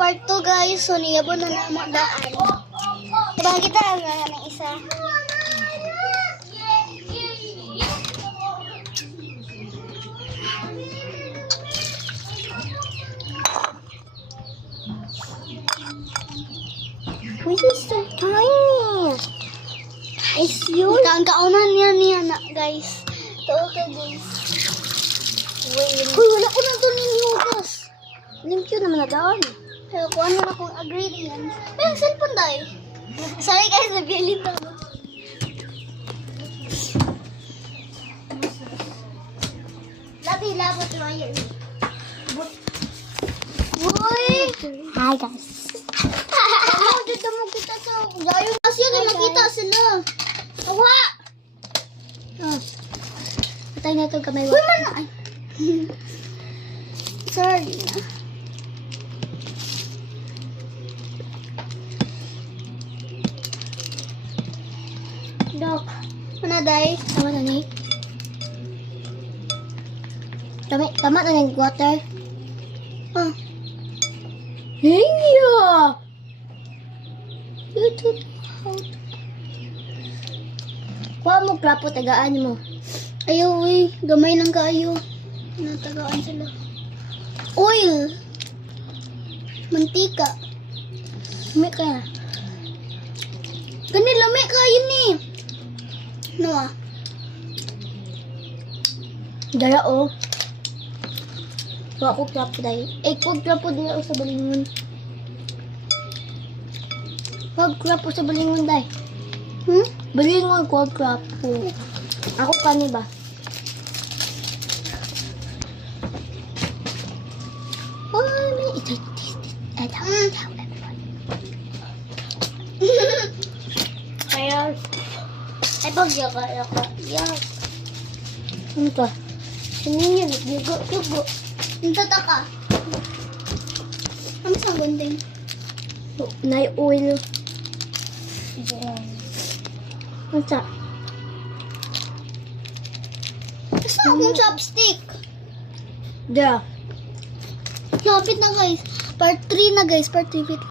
part 2 guys. So niyabo na naman daan. Diba kita nga ng isa. This is so tiny. It's you. Kaon-kaonan niya na guys. Ito okay guys. Wait. Uy, wala ko na ito ninihugas. Limpyo naman na daan. Pero kung ano na kung ingredients. Ay, ang cellphone dahil. Sorry guys, nabilit ako. Labi-labot dryer. Uy! Hi guys. Ano, dito mo kita sa dryer. Kasi yun, nakita sila. Tawa! Patay na itong kamay. Uy, man! Ay. Sorry na. Dok. Ano, day? Tama na ni. Tama na ng water. Ah. Hey! Ito. Kuha mo plapo, tagaan mo. Ayaw, uy. Gamay lang kayo. Natagaan sila. Oil. Mantika. May kaya. Gani, lamay kayo ni. Ano ah? Dara o. Kuha ko plapo dahil. Kuha plapo dahil sa balingon. Kuha plapo sa balingon dahil. Balingon, kuha plapo. Ako kani ba? Oh, ito. Kaya, ay bagya ka. Yan. Ano to? Sinin yun, yugo. Nagtataka. Ano sa gunting? Nai oil. Ano sa? Basta akong chopstick. Dara. Lapit na guys. Part 3 na guys. Part 3.